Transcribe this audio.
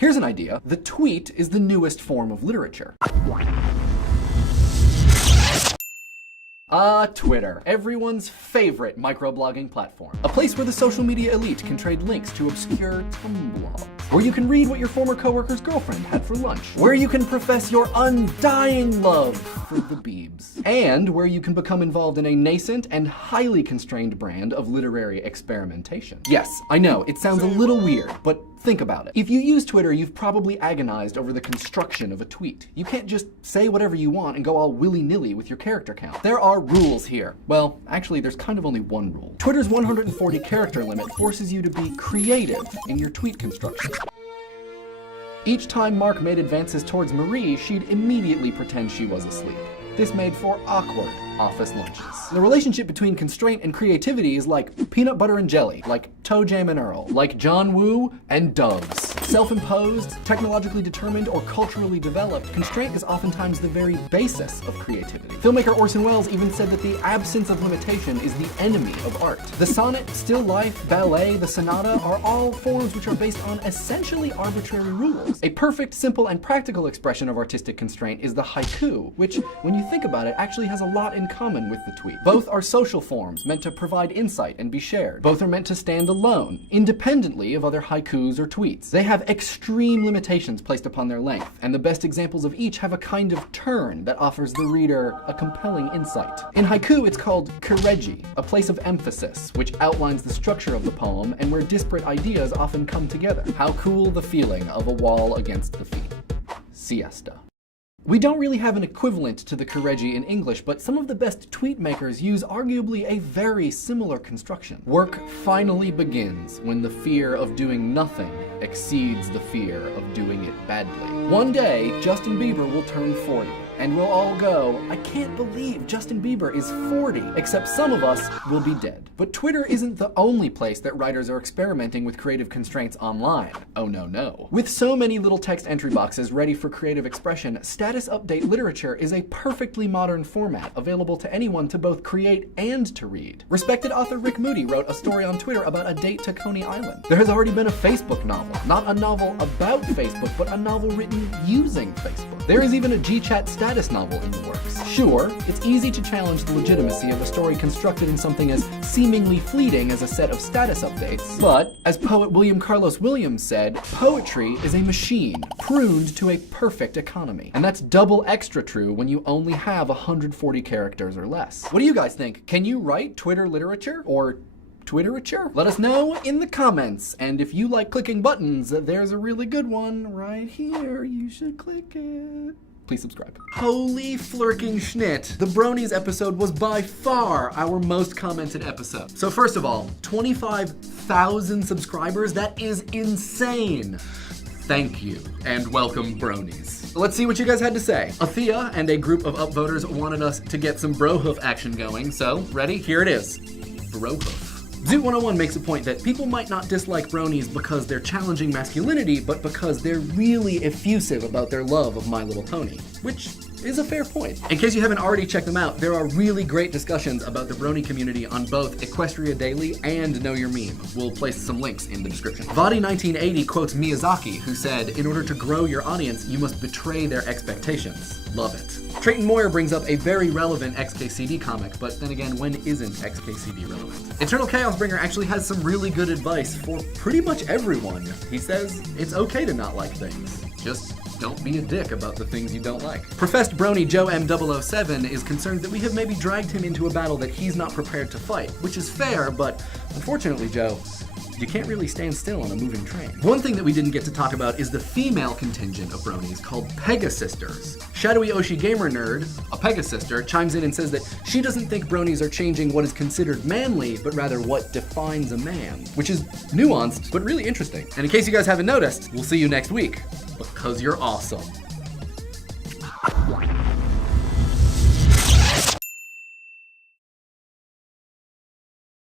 Here's an idea. The tweet is the newest form of literature. Twitter. Everyone's favorite microblogging platform. A place where the social media elite can trade links to obscure Tumblr. Where you can read what your former coworker's girlfriend had for lunch. Where you can profess your undying love for the Beebs. And where you can become involved in a nascent and highly constrained brand of literary experimentation. Yes, I know, it sounds a little weird, but think about it. If you use Twitter, you've probably agonized over the construction of a tweet. You can't just say whatever you want and go all willy-nilly with your character count. There are rules here. Well, actually, there's kind of only one rule. Twitter's 140 character limit forces you to be creative in your tweet construction. Each time Mark made advances towards Marie, she'd immediately pretend she was asleep. This made for awkward office lunches. The relationship between constraint and creativity is like peanut butter and jelly, like Toe Jam and Earl, like John Woo and Doves. Self-imposed, technologically determined, or culturally developed, constraint is oftentimes the very basis of creativity. Filmmaker Orson Welles even said that the absence of limitation is the enemy of art. The sonnet, still life, ballet, the sonata are all forms which are based on essentially arbitrary rules. A perfect, simple, and practical expression of artistic constraint is the haiku, which, when you think about it, actually has a lot in common with the tweet. Both are social forms meant to provide insight and be shared. Both are meant to stand alone, independently of other haikus or tweets. They have extreme limitations placed upon their length, and the best examples of each have a kind of turn that offers the reader a compelling insight. In haiku, it's called kureji, a place of emphasis, which outlines the structure of the poem and where disparate ideas often come together. How cool the feeling of a wall against the feet. Siesta. We don't really have an equivalent to the kureji in English, but some of the best tweet makers use arguably a very similar construction. Work finally begins when the fear of doing nothing exceeds the fear of doing it badly. One day, Justin Bieber will turn 40, and we'll all go, I can't believe Justin Bieber is 40, except some of us will be dead. But Twitter isn't the only place that writers are experimenting with creative constraints online. Oh no, no. With so many little text entry boxes ready for creative expression, status update literature is a perfectly modern format available to anyone to both create and to read. Respected author Rick Moody wrote a story on Twitter about a date to Coney Island. There has already been a Facebook novel. Not a novel about Facebook, but a novel written using Facebook. There is even a GChat status novel in the works. Sure, it's easy to challenge the legitimacy of a story constructed in something as seemingly fleeting as a set of status updates, but, as poet William Carlos Williams said, poetry is a machine pruned to a perfect economy. And that's double extra true when you only have 140 characters or less. What do you guys think? Can you write Twitter literature? Or Twitterature? Let us know in the comments. And if you like clicking buttons, there's a really good one right here. You should click it. Please subscribe. Holy flirking schnit. The Bronies episode was by far our most commented episode. So first of all, 25,000 subscribers? That is insane. Thank you, and welcome, Bronies. Let's see what you guys had to say. Athea and a group of upvoters wanted us to get some brohoof action going, so ready? Here it is. Brohoof. Zoot101 makes a point that people might not dislike bronies because they're challenging masculinity, but because they're really effusive about their love of My Little Pony, which is a fair point. In case you haven't already checked them out, there are really great discussions about the brony community on both Equestria Daily and Know Your Meme. We'll place some links in the description. Vadi1980 quotes Miyazaki, who said, "In order to grow your audience, you must betray their expectations." Love it. Trayton Moyer brings up a very relevant XKCD comic, but then again, when isn't XKCD relevant? Eternal Chaosbringer actually has some really good advice for pretty much everyone. He says, it's okay to not like things. Just don't be a dick about the things you don't like. Professed Brony Joe M007 is concerned that we have maybe dragged him into a battle that he's not prepared to fight, which is fair, but unfortunately, Joe, you can't really stand still on a moving train. One thing that we didn't get to talk about is the female contingent of bronies called Pegasisters. Shadowy Oshi Gamer Nerd, a Pegasister, chimes in and says that she doesn't think bronies are changing what is considered manly, but rather what defines a man, which is nuanced, but really interesting. And in case you guys haven't noticed, we'll see you next week, because you're awesome.